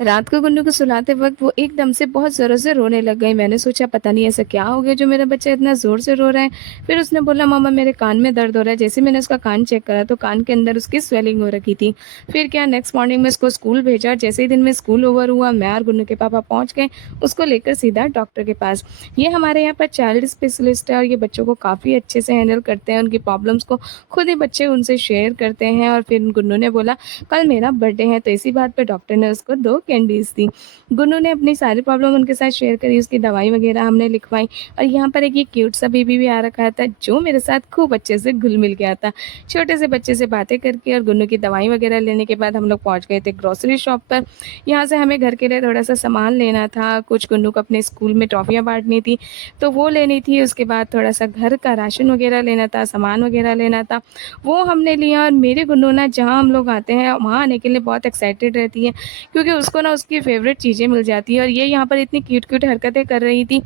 रात को गुन्नू को सुलाते वक़्त वो एकदम से बहुत ज़ोरों से रोने लग गई। मैंने सोचा पता नहीं ऐसा क्या हो गया जो मेरा बच्चा इतना ज़ोर से रो रहा है। फिर उसने बोला मम्मा मेरे कान में दर्द हो रहा है। जैसे ही मैंने उसका कान चेक करा तो कान के अंदर उसकी स्वेलिंग हो रखी थी। फिर क्या नेक्स्ट मॉर्निंग में उसको स्कूल भेजा। जैसे ही दिन में स्कूल ओवर हुआ मैं और गुन्नू के पापा पहुँच गए उसको लेकर सीधा डॉक्टर के पास। ये हमारे यहाँ पर चाइल्ड स्पेशलिस्ट है और ये बच्चों को काफ़ी अच्छे से हैंडल करते हैं। उनकी प्रॉब्लम्स को खुद ही बच्चे उनसे शेयर करते हैं। और फिर गुन्नू ने बोला कल मेरा बर्थडे है, तो इसी बात पे डॉक्टर ने उसको 2 कैंडीज़ दी। गुन्नू ने अपनी सारी प्रॉब्लम उनके साथ शेयर करी, उसकी दवाई वगैरह हमने लिखवाई। और यहाँ पर एक ये क्यूट सा बेबी भी आ रखा था जो मेरे साथ खूब अच्छे से घुल-मिल गया था। छोटे से बच्चे से बातें करके और गुन्नू की दवाई वगैरह लेने के बाद हम लोग पहुँच गए थे ग्रोसरी शॉप पर। यहाँ से हमें घर के लिए थोड़ा-सा सामान लेना था, कुछ गुन्नू को अपने स्कूल में टॉफ़ियाँ बाँटनी थी, तो वो लेनी थी। उसके बाद थोड़ा-सा घर का राशन वगैरह लेना था, सामान वगैरह लेना था, वो हमने लिया। और मेरे गुन्नू ना जहाँ हम लोग आते हैं वहाँ आने के लिए बहुत एक्साइटेड रहती है, क्योंकि उसको ना उसकी फ़ेवरेट चीज़ें मिल जाती हैं। और ये यहाँ पर इतनी क्यूट-क्यूट हरकतें कर रही थी।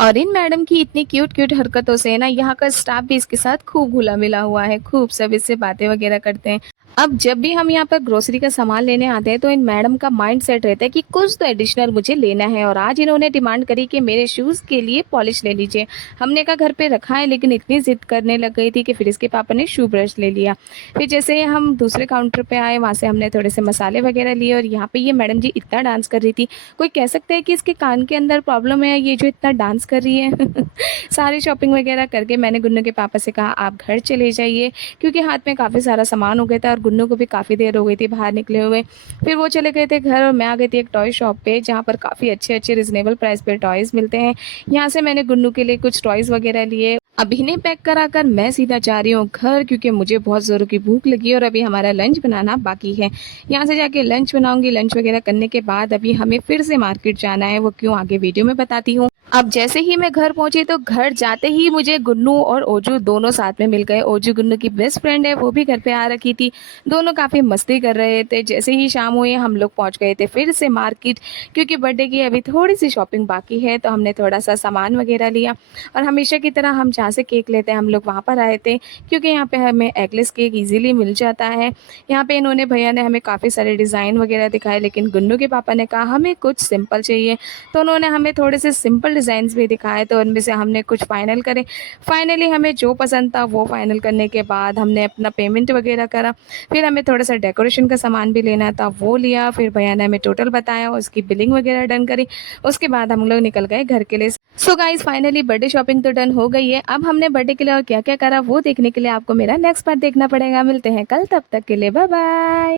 और इन मैडम की इतनी क्यूट-क्यूट हरकतों से ना यहाँ का स्टाफ भी इसके साथ खूब घुला-मिला हुआ है, खूब सब इससे बातें वगैरह करते हैं। अब जब भी हम यहाँ पर ग्रोसरी का सामान लेने आते हैं तो इन मैडम का माइंड सेट रहता है कि कुछ तो एडिशनल मुझे लेना है। और आज इन्होंने डिमांड करी कि मेरे शूज़ के लिए पॉलिश ले लीजिए। हमने कहा घर पे रखा है, लेकिन इतनी ज़िद करने लग गई थी कि फिर इसके पापा ने शू ब्रश ले लिया। फिर जैसे ही हम दूसरे काउंटर पे आए वहाँ से हमने थोड़े से मसाले वगैरह लिए। और यहाँ पे ये मैडम जी इतना डांस कर रही थी, कोई कह सकता है कि इसके कान के अंदर प्रॉब्लम है ये जो इतना डांस कर रही है। सारी शॉपिंग वगैरह करके मैंने गुन्नू के पापा से कहा आप घर चले जाइए, क्योंकि हाथ में काफ़ी सारा सामान हो गया था और गुन्नू को भी काफ़ी देर हो गई थी बाहर निकले हुए। फिर वो चले गए थे घर और मैं आ गई थी एक टॉय शॉप पे, जहाँ पर काफ़ी अच्छे-अच्छे रीज़नेबल प्राइस पे टॉयज़ मिलते हैं। यहाँ से मैंने गुन्नू के लिए कुछ टॉयज़ वगैरह लिए। अब इन्हें पैक कराकर मैं सीधा जा रही हूँ घर, क्योंकि मुझे बहुत ज़ोरों की भूख लगी है और अभी हमारा लंच बनाना बाकी है। यहाँ से जाके लंच बनाऊँगी, लंच वगैरह करने के बाद अभी हमें फिर से मार्केट जाना है, वो क्यों आगे वीडियो में बताती हूँ। अब जैसे ही मैं घर पहुँची तो घर जाते ही मुझे गुन्नू और ओजू दोनों साथ में मिल गए। ओजू गुन्नू की बेस्ट फ्रेंड है, वो भी घर पे आ रखी थी। दोनों काफ़ी मस्ती कर रहे थे। जैसे ही शाम हुई हम लोग पहुँच गए थे फिर से मार्केट, क्योंकि बर्थडे की अभी थोड़ी-सी शॉपिंग बाकी है, तो हमने थोड़ा-सा सामान वगैरह लिया। और हमेशा की तरह हम जहाँ से केक लेते हैं हम लोग वहाँ पर आए थे, क्योंकि यहाँ पे हमें एगलेस केक ईज़िली मिल जाता है। यहाँ पे इन्होंने भैया ने हमें काफ़ी सारे डिज़ाइन वगैरह दिखाए, लेकिन गुन्नू के पापा ने कहा हमें कुछ सिंपल चाहिए, तो उन्होंने हमें थोड़े से सिंपल डिज़ाइंस भी दिखाए, तो उनमें से हमने कुछ फाइनल करे। फाइनली हमें जो पसंद था वो फाइनल करने के बाद हमने अपना पेमेंट वगैरह करा। फिर हमें थोड़ा-सा डेकोरेशन का सामान भी लेना था, वो लिया। फिर भैया ने हमें टोटल बताया, उसकी बिलिंग वगैरह डन करी। उसके बाद हम लोग निकल गए घर के लिए। So guys finally birthday shopping तो डन हो गई है। अब हमने बर्थडे के लिए और क्या-क्या करा वो देखने के लिए आपको मेरा नेक्स्ट पार्ट देखना पड़ेगा। मिलते हैं कल, तब तक के लिए बाय बाय।